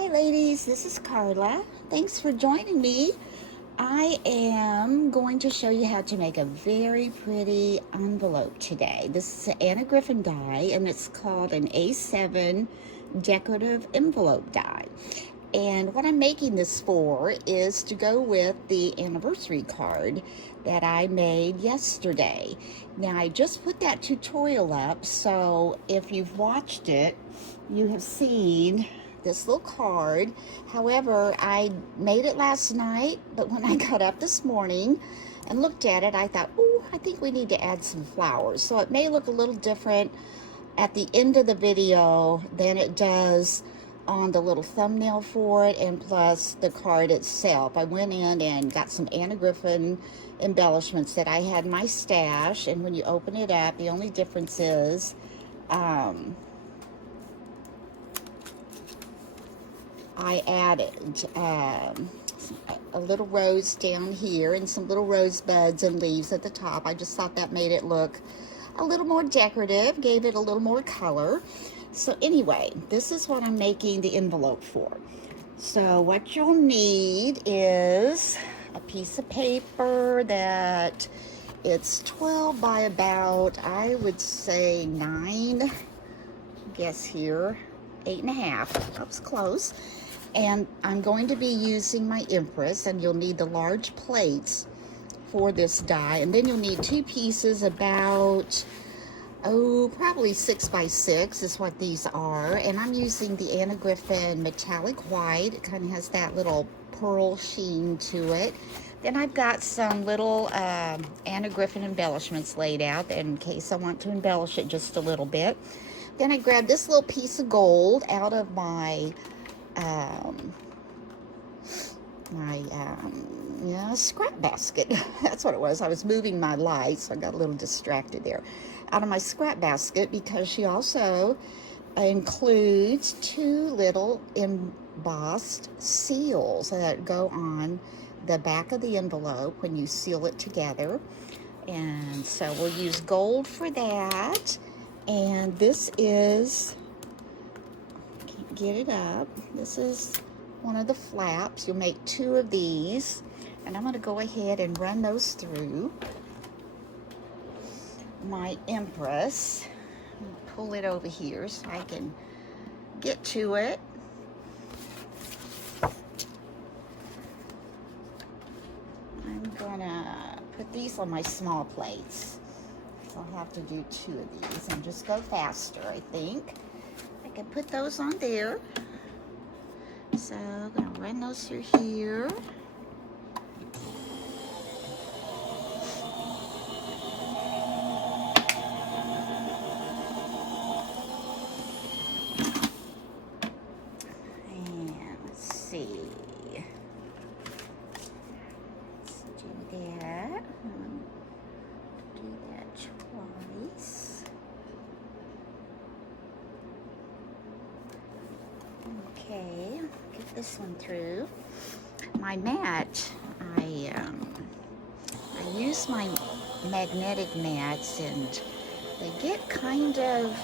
Hi ladies, this is Carla. Thanks for joining me. I am going to show you how to make a very pretty envelope today. This is an Anna Griffin die and it's called an A7 decorative envelope die. And what I'm making this for is to go with the anniversary card that I made yesterday. Now I just put that tutorial up, so if you've watched it, you have seen this little card. However, I made it last night, but when I got up this morning and looked at it, I thought, oh, I think we need to add some flowers. So it may look a little different at the end of the video than it does on the little thumbnail for it, and plus the card itself. I went in and got some Anna Griffin embellishments that I had in my stash, and when you open it up, the only difference is I added a little rose down here and some little rosebuds and leaves at the top. I just thought that made it look a little more decorative, gave it a little more color. So anyway, this is what I'm making the envelope for. So what you'll need is a piece of paper that it's 12 by about, I would say 9, guess here, 8.5, that was close. And I'm going to be using my Empress, and you'll need the large plates for this die. And then you'll need 2 pieces about, probably 6 by 6 is what these are. And I'm using the Anna Griffin metallic white. It kind of has that little pearl sheen to it. Then I've got some little Anna Griffin embellishments laid out in case I want to embellish it just a little bit. Then I grabbed this little piece of gold out of my scrap basket. That's what it was. I was moving my light, so I got a little distracted there. Out of my scrap basket, because she also includes 2 little embossed seals that go on the back of the envelope when you seal it together. And so we'll use gold for that. And this is, can't get it up, this is one of the flaps. You'll make 2 of these, and I'm going to go ahead and run those through my Empress. Pull it over here so I can get to it. I'm gonna put these on my small plates, so I'll have to do 2 of these and just go faster. I think I can put those on there. So I'm gonna run those through here. And let's see. Let's do that. Do that twice. Okay, get this one through. My mat, I use my magnetic mats, and they get kind of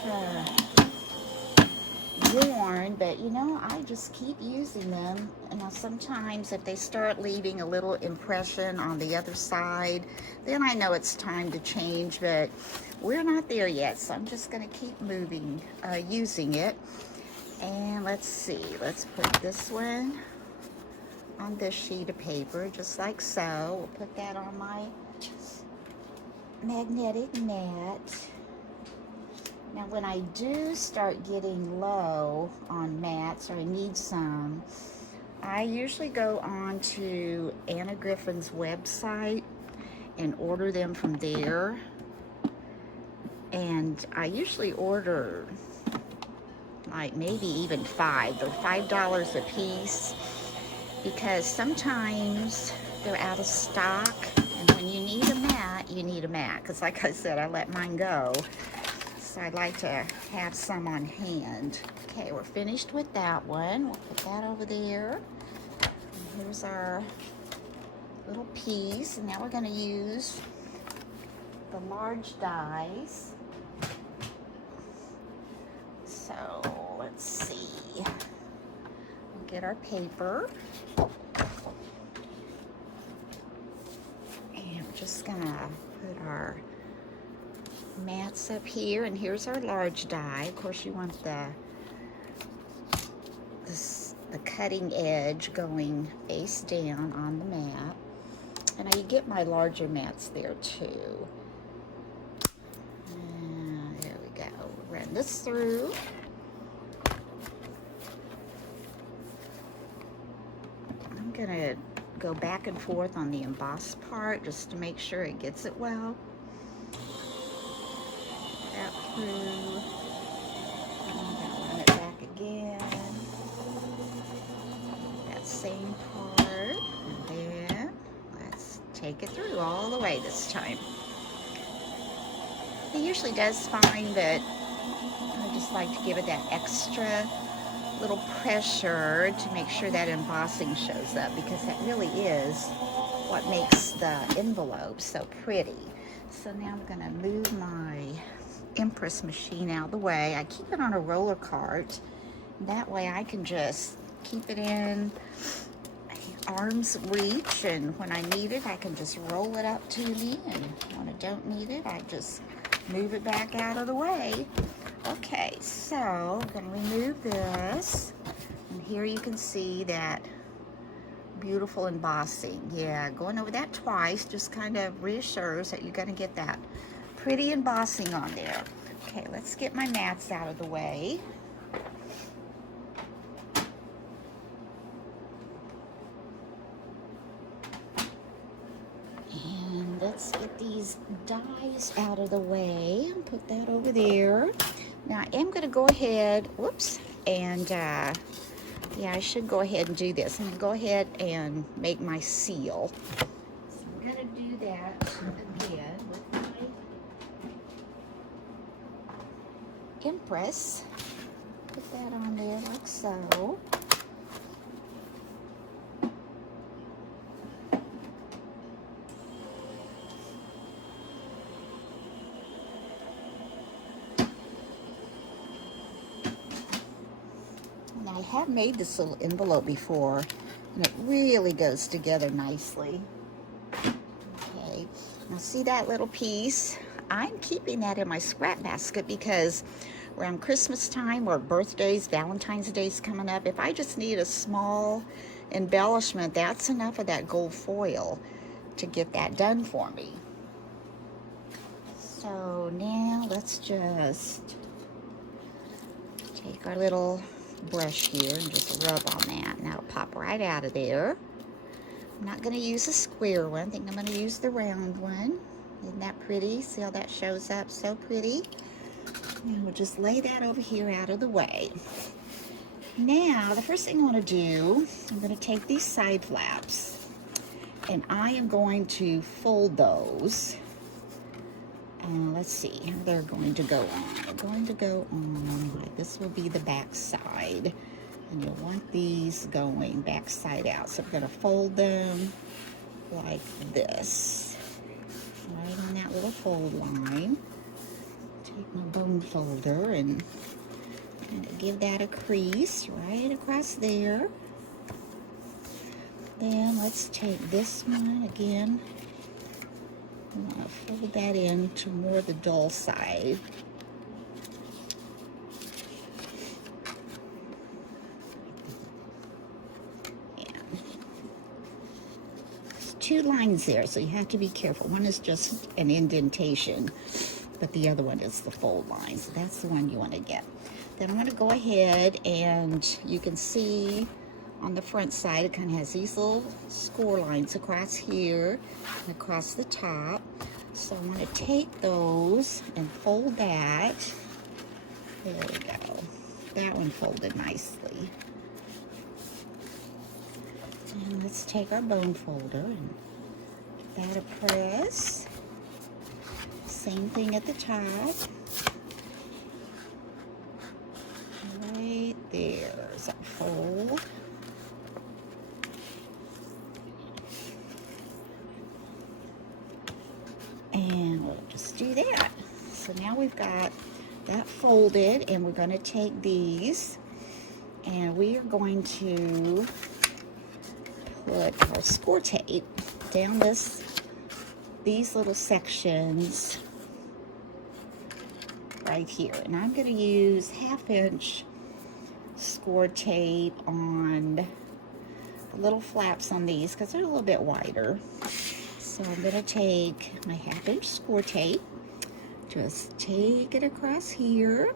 worn, but you know, I just keep using them. And sometimes if they start leaving a little impression on the other side, then I know it's time to change, but we're not there yet, so I'm just going to keep moving, using it. And let's see, let's put this one on this sheet of paper, just like so. We'll put that on my magnetic mat. Now when I do start getting low on mats, or I need some, I usually go on to Anna Griffin's website and order them from there. And I usually order like maybe even 5. They're $5 a piece, because sometimes they're out of stock, and when you need a mat, you need a mat. Because like I said, I let mine go, so I'd like to have some on hand. Okay, we're finished with that one. We'll put that over there. And here's our little piece, and now we're going to use the large dies. So let's see. get our paper. And we're just gonna put our mats up here, and here's our large die. Of course, you want the cutting edge going face down on the mat. And I get my larger mats there too. And there we go. Run this through. I'm gonna go back and forth on the embossed part just to make sure it gets it well. That through. I'm gonna run it back again. That same part. And then let's take it through all the way this time. It usually does fine, but I just like to give it that extra little pressure to make sure that embossing shows up, because that really is what makes the envelope so pretty. So now I'm going to move my Impress machine out of the way. I keep it on a roller cart. That way I can just keep it in arm's reach, and when I need it I can just roll it up to me, and when I don't need it I just move it back out of the way. Okay, so I'm going to remove this, and here you can see that beautiful embossing. Yeah, going over that twice just kind of reassures that you're going to get that pretty embossing on there. Okay, let's get my mats out of the way. And let's get these dies out of the way and put that over there. Now I am going to go ahead, whoops, and yeah, I should go ahead and do this. I'm going to go ahead and make my seal. So I'm going to do that again with my Impress. Put that on there like so. I have made this little envelope before, and it really goes together nicely. Okay, now see that little piece? I'm keeping that in my scrap basket because around Christmas time or birthdays, Valentine's Day's coming up, if I just need a small embellishment, that's enough of that gold foil to get that done for me. So now let's just take our little brush here and just rub on that, and that'll pop right out of there. I'm not going to use a square one. I think I'm going to use the round one. Isn't that pretty? See how that shows up so pretty? And we'll just lay that over here out of the way. Now the first thing I want to do, I'm going to take these side flaps and I am going to fold those. Let's see how they're going to go on. They're going to go on, like this will be the back side. And you'll want these going back side out. So we're going to fold them like this. Right on that little fold line. Take my bone folder and kind of give that a crease right across there. Then let's take this one again. I'm going to fold that in to more the dull side. And there's two lines there, so you have to be careful. One is just an indentation, but the other one is the fold line. So that's the one you want to get. Then I'm going to go ahead, and you can see on the front side it kind of has these little score lines across here and across the top. So I'm going to take those and fold that. There we go. That one folded nicely. And let's take our bone folder and give that a press. Same thing at the top. Right there's our fold. And we'll just do that. So now we've got that folded, and we're going to take these And we are going to put our score tape down these little sections right here. And I'm going to use 1/2 inch score tape on the little flaps on these because they're a little bit wider. So I'm going to take my 1/2 inch score tape, just take it across here.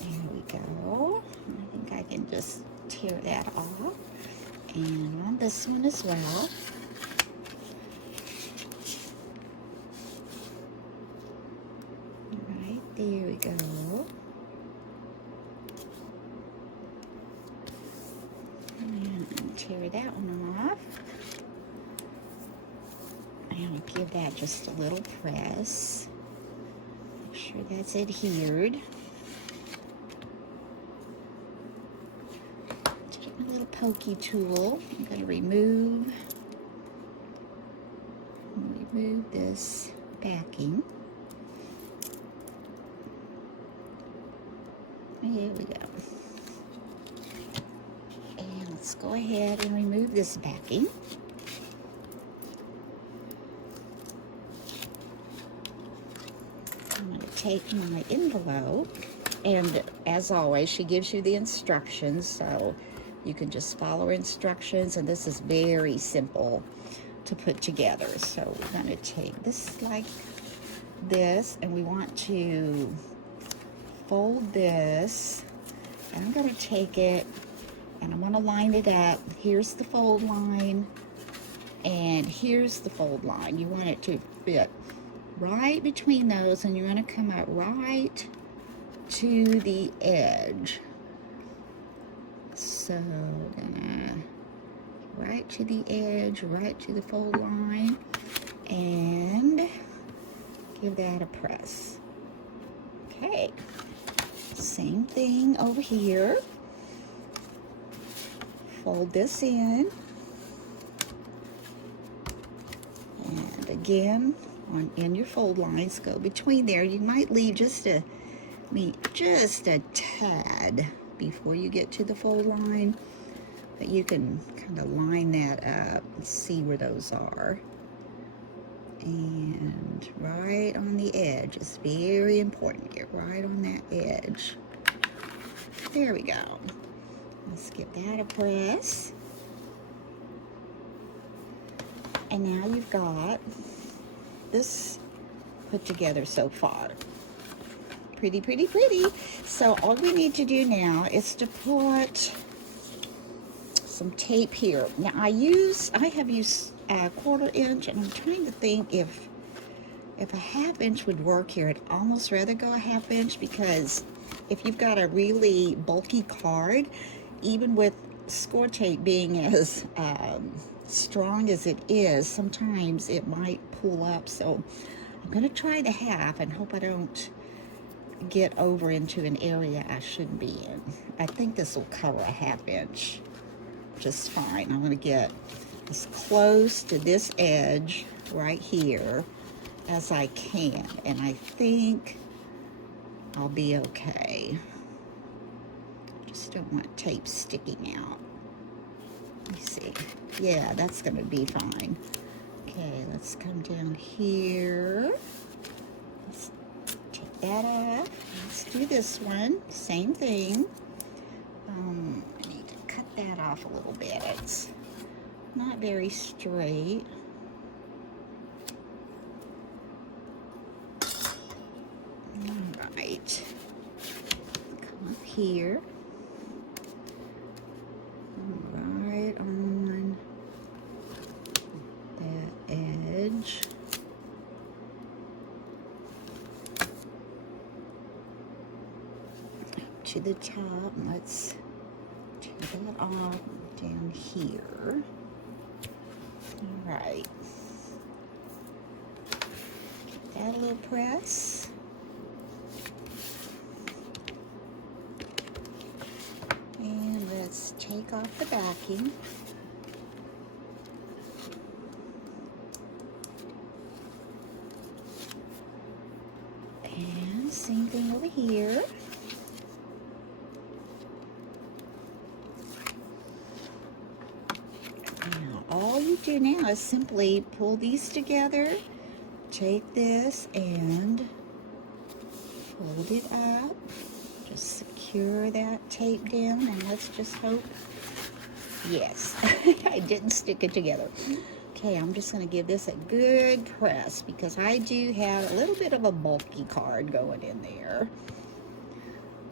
There we go. I think I can just tear that off. And on this one as well. Right, there we go. And tear that one off. And give that just a little press. Make sure that's adhered. Take my little pokey tool. I'm going to remove this backing. Here we go. And let's go ahead and remove this backing. I'm going to take my envelope, and as always, she gives you the instructions, so you can just follow her instructions, and this is very simple to put together. So we're going to take this like this, and we want to fold this, and I'm going to take it and I'm going to line it up. Here's the fold line, and here's the fold line. You want it to fit right between those, and you're going to come up right to the edge. So gonna right to the edge, right to the fold line, and give that a press. Okay, same thing over here. Fold this in, and again in your fold lines, go between there. You might leave just a tad before you get to the fold line, but you can kind of line that up and see where those are. And right on the edge, it's very important. Get right on that edge. There we go. Let's give that a press. And now you've got this put together so far. Pretty, pretty, pretty. So all we need to do now is to put some tape here. Now I have used a 1/4 inch, and I'm trying to think if a 1/2 inch would work here. I'd almost rather go a 1/2 inch, because if you've got a really bulky card, even with score tape being as strong as it is, sometimes it might pull up. So I'm going to try the 1/2 and hope I don't get over into an area I shouldn't be in. I think this will cover a 1/2 inch just fine. I'm going to get as close to this edge right here as I can, and I think I'll be okay. Just don't want tape sticking out. Let me see. Yeah, that's going to be fine. Okay, let's come down here. Let's take that off. Let's do this one. Same thing. I need to cut that off a little bit. It's not very straight. All right. Come up here. Right on that edge. Up to the top. Let's take that off down here. All right. Give that a little press. And let's take off the backing. And same thing over here. do now is simply pull these together, take this and fold it up, just secure that tape down, and let's just hope, yes, I didn't stick it together. Okay, I'm just going to give this a good press because I do have a little bit of a bulky card going in there.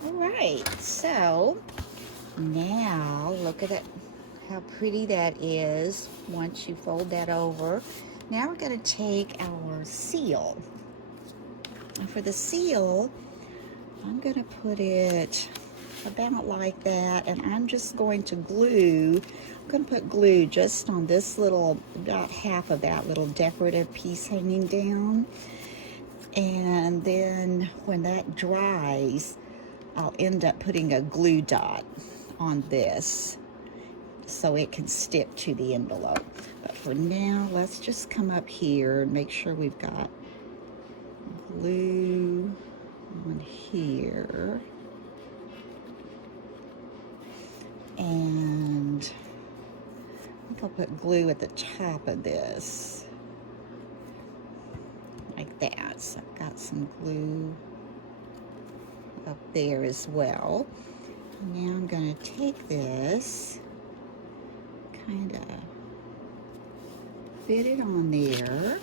All right, so now look at it, how pretty that is once you fold that over. Now we're going to take our seal. And for the seal, I'm going to put it about like that, and I'm just going to glue. I'm going to put glue just on this little, about half of that little decorative piece hanging down. And then when that dries, I'll end up putting a glue dot on this so it can stick to the envelope. But for now, let's just come up here and make sure we've got glue on here. And I think I'll put glue at the top of this, like that. So I've got some glue up there as well. Now I'm going to take this, kind of fit it on there.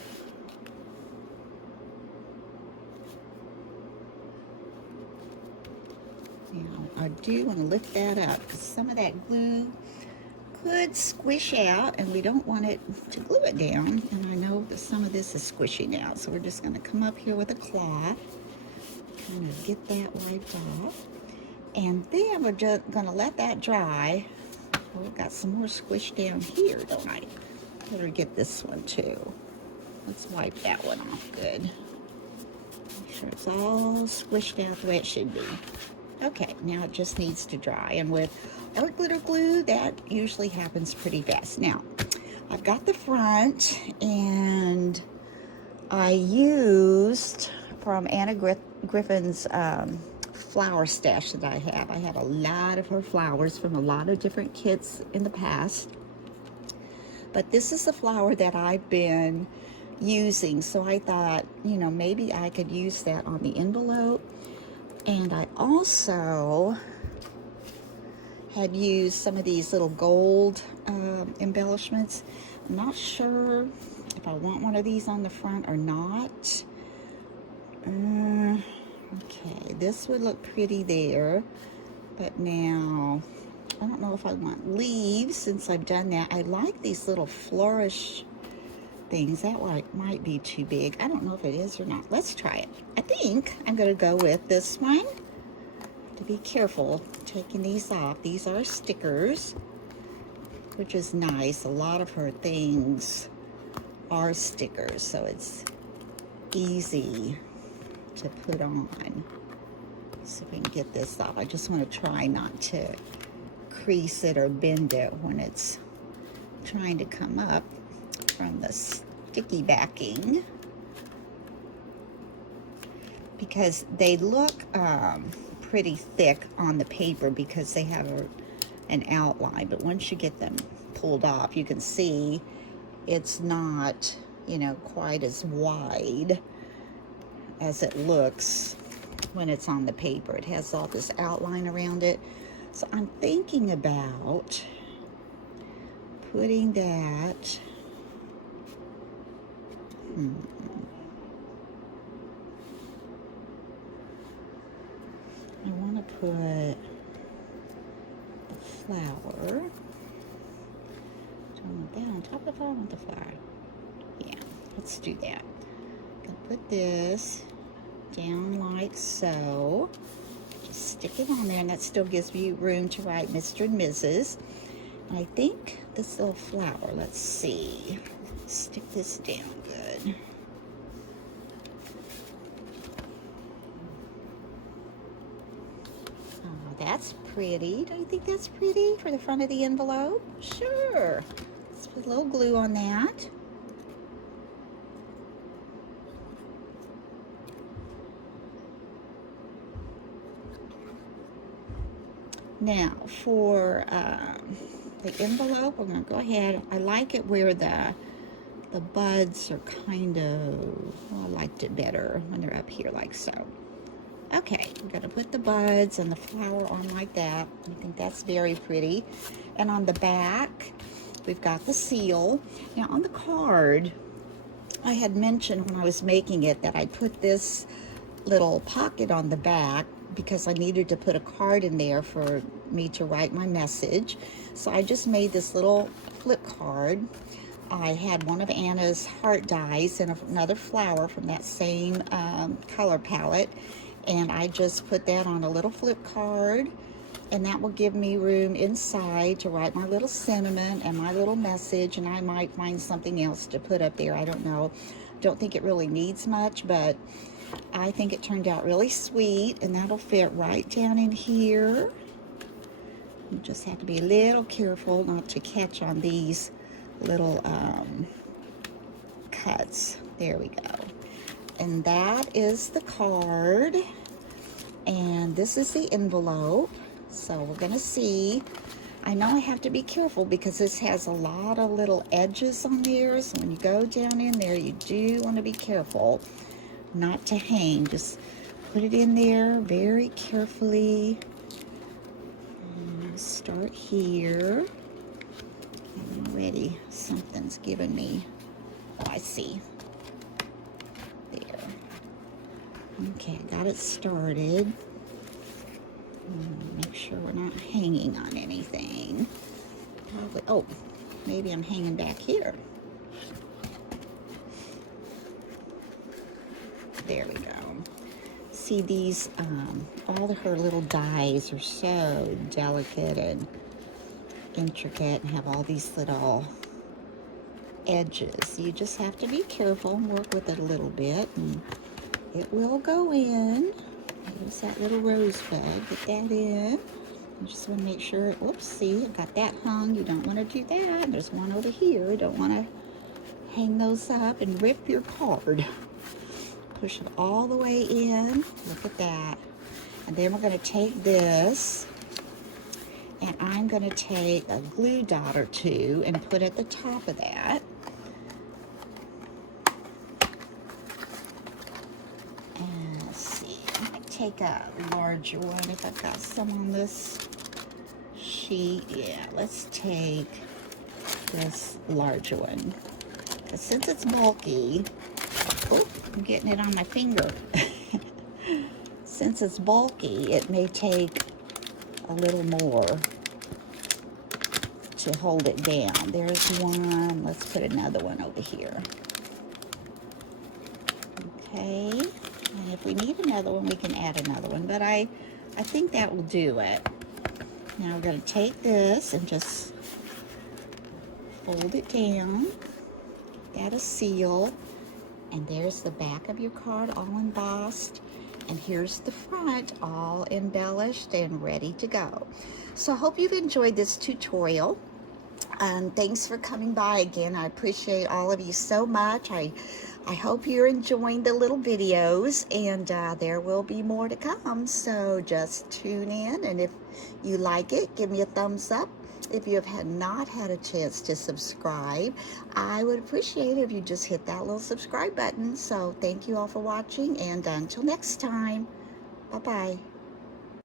Now I do want to lift that up because some of that glue could squish out, and we don't want it to glue it down. And I know that some of this is squishy now, so we're just going to come up here with a cloth, kind of get that wiped off, and then we're just going to let that dry. Oh, we've got some more squish down here, don't I? Better get this one too. Let's wipe that one off good. Make sure it's all squished out the way it should be. Okay, now it just needs to dry, and with art glitter glue, that usually happens pretty fast. Now, I've got the front, and I used from Anna Griffin's flower stash that I have. I have a lot of her flowers from a lot of different kits in the past, but this is the flower that I've been using, so I thought, you know, maybe I could use that on the envelope. And I also had used some of these little gold embellishments. I'm not sure if I want one of these on the front or not. Okay, this would look pretty there. But now, I don't know if I want leaves since I've done that. I like these little flourish things. That might be too big. I don't know if it is or not. Let's try it. I think I'm going to go with this one. To be careful taking these off. These are stickers, which is nice. A lot of her things are stickers, so it's easy to put on. So if we can get this off. I just want to try not to crease it or bend it when it's trying to come up from the sticky backing, because they look pretty thick on the paper because they have an outline, but once you get them pulled off, you can see it's not, you know, quite as wide as it looks when it's on the paper. It has all this outline around it. So I'm thinking about putting that I want to put the flower. Do I want that on top of the flower? I want the flower. Yeah, let's do that. I'm going to put this down like so. Just stick it on there, and that still gives you room to write Mr. and Mrs. And I think this little flower, let's see. Stick this down good. That's pretty. Don't you think that's pretty for the front of the envelope? Sure. Let's put a little glue on that. Now, for the envelope, we're going to go ahead. I like it where the buds are kind of, well, I liked it better when they're up here like so. Okay, I'm going to put the buds and the flower on like that. I think that's very pretty. And on the back, we've got the seal. Now on the card, I had mentioned when I was making it that I put this little pocket on the back because I needed to put a card in there for me to write my message. So I just made this little flip card. I had one of Anna's heart dies and another flower from that same color palette. And I just put that on a little flip card, and that will give me room inside to write my little sentiment and my little message, and I might find something else to put up there. I don't know. Don't think it really needs much, but I think it turned out really sweet, and that'll fit right down in here. You just have to be a little careful not to catch on these little cuts. There we go. And that is the card, and this is the envelope. So we're gonna see. I know I have to be careful because this has a lot of little edges on there, so when you go down in there, you do want to be careful not to hang. Just put it in there very carefully. And start here. And already something's giving me, oh, I see. Okay, I got it started. Make sure we're not hanging on anything. Probably, oh, maybe I'm hanging back here. There we go. See these, all of her little dies are so delicate and intricate and have all these little edges. You just have to be careful and work with it a little bit, and it will go in. There's that little rosebud. Get that in. You just want to make sure, whoops, see, I got that hung. You don't want to do that. There's one over here. You don't want to hang those up and rip your card. Push it all the way in. Look at that. And then we're going to take this, and I'm going to take a glue dot or two and put at the top of that. Take a larger one if I've got some on this sheet. Yeah, let's take this larger one. But since it's bulky, oh, I'm getting it on my finger. Since it's bulky, it may take a little more to hold it down. There's one. Let's put another one over here. Okay. And if we need another one, we can add another one. But I think that will do it. Now we're going to take this and just fold it down. Add a seal. And there's the back of your card all embossed. And here's the front all embellished and ready to go. So I hope you've enjoyed this tutorial. Thanks for coming by again. I appreciate all of you so much. I hope you're enjoying the little videos, and there will be more to come. So just tune in, and if you like it, give me a thumbs up. If you have not had a chance to subscribe, I would appreciate it if you just hit that little subscribe button. So thank you all for watching, and until next time, bye-bye.